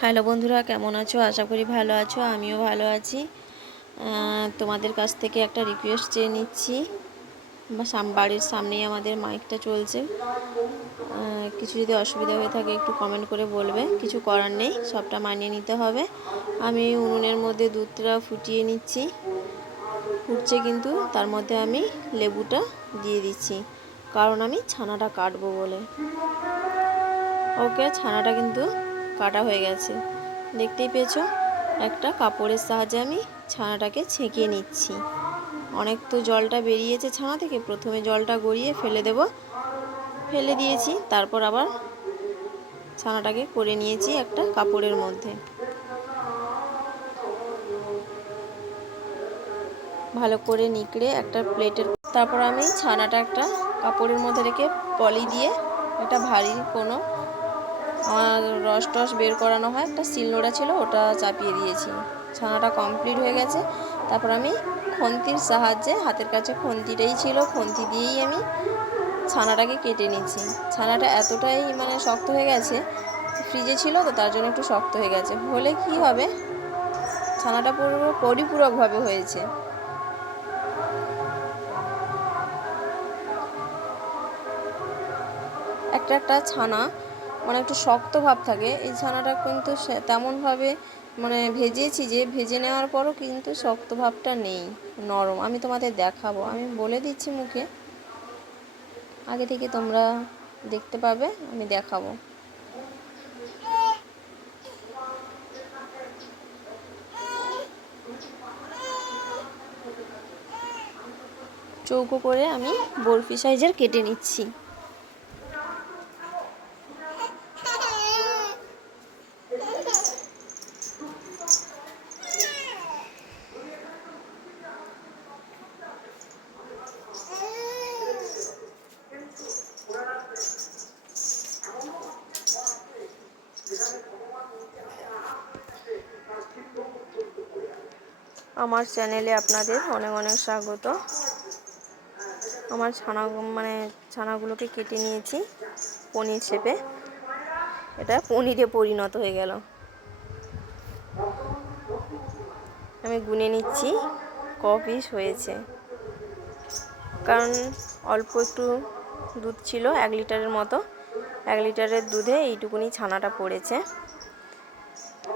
Hello বন্ধুরা, কেমন আছো? আশা করি ভালো আছো, আমিও ভালো আছি। তোমাদের কাছ থেকে একটা রিকোয়েস্ট চেয়ে নিচ্ছি। বাড়ির সামনেই আমাদের মাইকটা চলছে। কিছু যদি অসুবিধা হয়ে থাকে একটু কমেন্ট করে বলবে। কিছু করার নেই, সবটা মানিয়ে নিতে হবে। আমি উনুনের মধ্যে দুধটা ফুটিয়ে নিচ্ছি। ফুটছে কিন্তু, তার মধ্যে আমি লেবুটা দিয়ে দিচ্ছি। কারণ আমি ছানাটা কাটবো বলে। ওকে, ছানাটা কিন্তু কাটা হয়ে গেছে। দেখতেই পেয়েছ, একটা কাপড়ের সাহায্যে আমি ছানাটাকে ছেঁকিয়ে নিচ্ছি। অনেক তো জলটা বেরিয়েছে ছানা থেকে, প্রথমে জলটা গড়িয়ে ফেলে দেব। ফেলে দিয়েছি, তারপর আবার ছানাটাকে করে নিয়েছি একটা কাপড়ের মধ্যে। ভালো করে নিকড়ে একটা প্লেটের তারপর আমি ছানাটা একটা কাপড়ের মধ্যে রেখে পলি দিয়ে একটা ভারী কোনো আমার রস টস বের করানো হয়। একটা শিলনোড়া ছিল, ওটা চাপিয়ে দিয়েছি। ছানাটা কমপ্লিট হয়ে গেছে। তারপর আমি খন্তির সাহায্যে, হাতের কাছে খন্তিটাই ছিল, খন্তি দিয়েই আমি ছানাটাকে কেটে নিচ্ছি। ছানাটা এতটাই মানে শক্ত হয়ে গেছে, ফ্রিজে ছিল তো তার জন্য একটু শক্ত হয়ে গেছে। হলে কি হবে? ছানাটা পুরো পরিপূরকভাবে হয়েছে। একটা একটা ছানা মানে একটু শক্ত ভাব থাকে। এই ছানাটা কিন্তু তেমনভাবে মানে ভেজেছি যে, ভেজে নেওয়ার পরও কিন্তু শক্ত ভাবটা নেই, নরম। আমি তোমাদের দেখাবো। আমি বলে দিচ্ছি মুখে। আগে থেকে তোমরা দেখতে পাবে, আমি দেখাবো। চৌকো করে আমি বরফি সাইজের কেটে নিচ্ছি। আমার চ্যানেলে আপনাদের অনেক অনেক স্বাগত। আমার ছানা মানে ছানাগুলোকে কেটে নিয়েছি পনির শেপে। এটা পনিরে পরিণত হয়ে গেল। আমি গুনে নিচ্ছি, ক পিস হয়েছে। কারণ অল্প একটু দুধ ছিল, এক লিটারের মতো। এক লিটারের দুধে এইটুকুনি ছানাটা পড়েছে।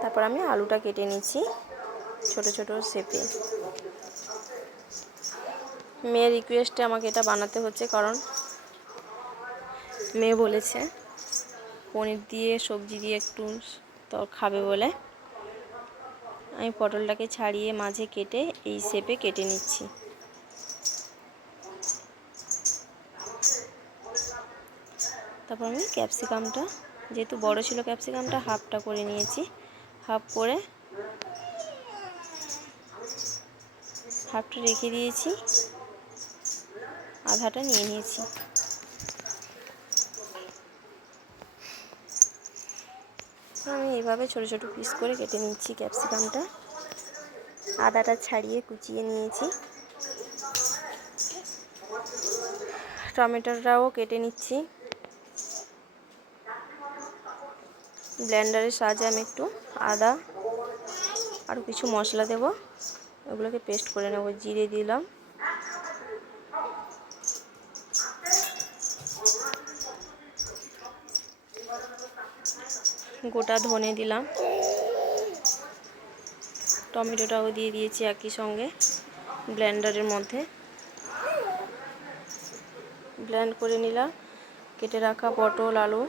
তারপর আমি আলুটা কেটে নিচ্ছি। ছোট ছোট শেপে। মেয়ের রিকোয়েস্টে আমাকে এটা বানাতে হচ্ছে কারণ মেয়ে বলেছে, পনির দিয়ে সবজি দিয়ে একটু তো খাবে বলে। আমি পটলটাকে ছাড়িয়ে মাঝে কেটে এই শেপে কেটে নিচ্ছি। তারপর আমি ক্যাপসিকামটা যেহেতু বড় ছিল ক্যাপসিকামটা হাফটা করে নিয়েছি। হাফ করে হাফটা রেখে দিয়েছি। আধাটা নিয়ে নিয়েছি। আমি এইভাবে ছোট ছোট পিস করে কেটে নিচ্ছি ক্যাপসিকামটা আদাটা ছাড়িয়ে কুচিয়ে নিয়েছি। টমেটোটাও কেটে নিচ্ছি। ব্লেন্ডারের সাহায্যে আমি একটু আদা আর কিছু মশলা দেব। ওগুলোকে পেস্ট করে নেব, জিরে দিলাম। গোটা ধনে দিলাম। টমেটোটাও দিয়ে দিয়েছি একই সঙ্গে ব্লেন্ডারের মধ্যে। ব্লেন্ড করে নিলাম। কেটে রাখা পটল, আলু,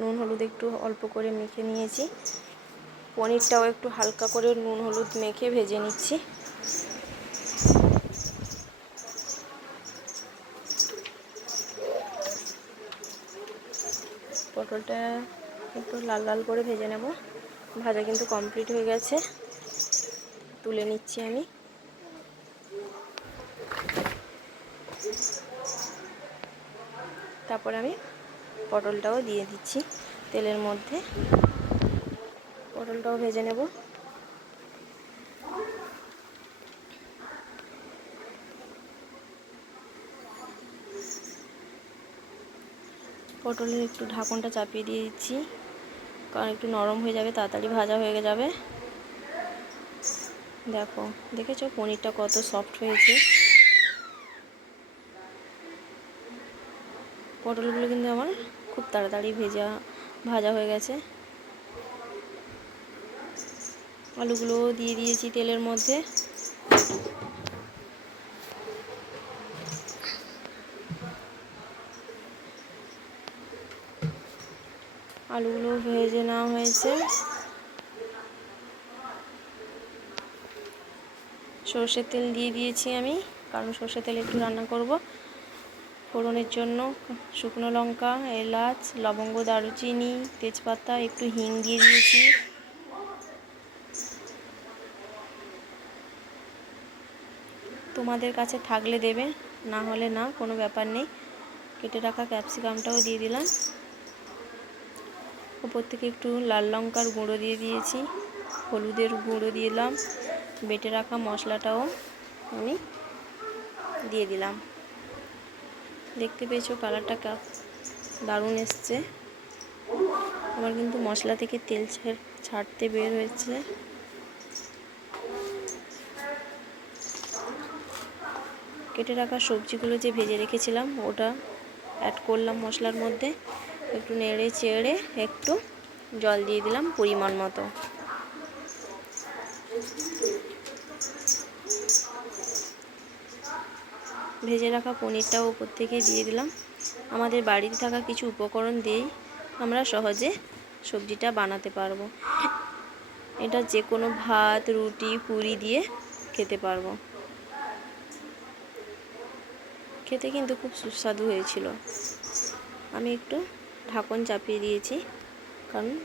নুন, হলুদ একটু অল্প করে মেখে নিয়েছি। পনিরটাও একটু হালকা করে নুন, হলুদ মেখে ভেজে নিচ্ছি। পটলটা একটু লাল লাল করে ভেজে নেব। ভাজা কিন্তু কমপ্লিট হয়ে গেছে। তুলে নিচ্ছি আমি। তারপর আমি পটলটাও দিয়ে দিচ্ছি তেলের মধ্যে। পটলটাও ভেজে নেব। পটলের একটু ঢাকনটা চাপিয়ে দিয়ে দিচ্ছি। কারণ একটু নরম হয়ে যাবে, তাড়াতাড়ি ভাজা হয়ে যাবে। দেখো, দেখেছ পনিরটা কত সফট হয়েছে? পটলগুলো কিন্তু আমার খুব তাড়াতাড়ি ভেজা, ভাজা হয়ে গেছে। আলুগুলো দিয়ে দিয়েছি তেলের মধ্যে। আলুগুলো ভেজে নেওয়া হয়েছে। সর্ষের তেল দিয়ে দিয়েছি আমি, কারণ সর্ষের তেল একটু রান্না করব। ফোড়নের জন্য শুকনো লঙ্কা, এলাচ, লবঙ্গ, দারুচিনি, তেজপাতা, একটু হিং দিয়ে দিয়েছি। তোমাদের কাছে থাকলে দেবে, না হলে না, কোনো ব্যাপার নেই। কেটে রাখা ক্যাপসিকামটাও দিয়ে দিলাম। ওপর থেকে একটু লাল লঙ্কার গুঁড়ো দিয়ে দিয়েছি, হলুদের গুঁড়ো দিলাম, বেটে রাখা মশলাটাও আমি দিয়ে দিলাম। দেখতে পেয়েছ কালারটা কাপ দারুণ এসছে। আমার কিন্তু মশলা থেকে তেল ছাড়তে বের হয়েছে। কেটে রাখা সবজিগুলো যে ভেজে রেখেছিলাম, ওটা অ্যাড করলাম মশলার মধ্যে। একটু নেড়ে চেড়ে একটু জল দিয়ে দিলাম পরিমাণ মতো। ভেজে রাখা পনিরটাও উপর থেকে দিয়ে দিলাম। আমাদের বাড়িতে থাকা কিছু উপকরণ দিয়েই আমরা সহজে সবজিটা বানাতে পারব। এটা যে কোনো ভাত, রুটি, পুরি দিয়ে খেতে পারব। খেতে কিন্তু খুব সুস্বাদু হয়েছিল। আমি একটু ঢাকন চাপিয়ে দিয়েছি। কারণ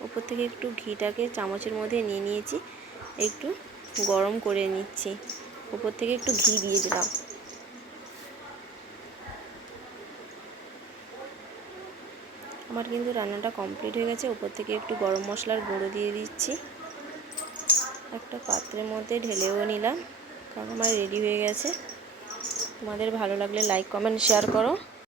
উপর থেকে একটু ঘিটাকে চামচের মধ্যে নিয়ে নিয়েছি। একটু গরম করে নিচ্ছি। উপর থেকে একটু ঘি দিয়ে দিলাম। আমার কিন্তু রান্নাটা কমপ্লিট হয়ে গেছে। উপর থেকে একটু গরম মশলার গুঁড়ো দিয়ে দিচ্ছি। একটা পাত্রের মধ্যে ঢেলেও নিলাম। কারণ আমার রেডি হয়ে গেছে। তোমাদের ভালো লাগলে লাইক, কমেন্ট, শেয়ার করো।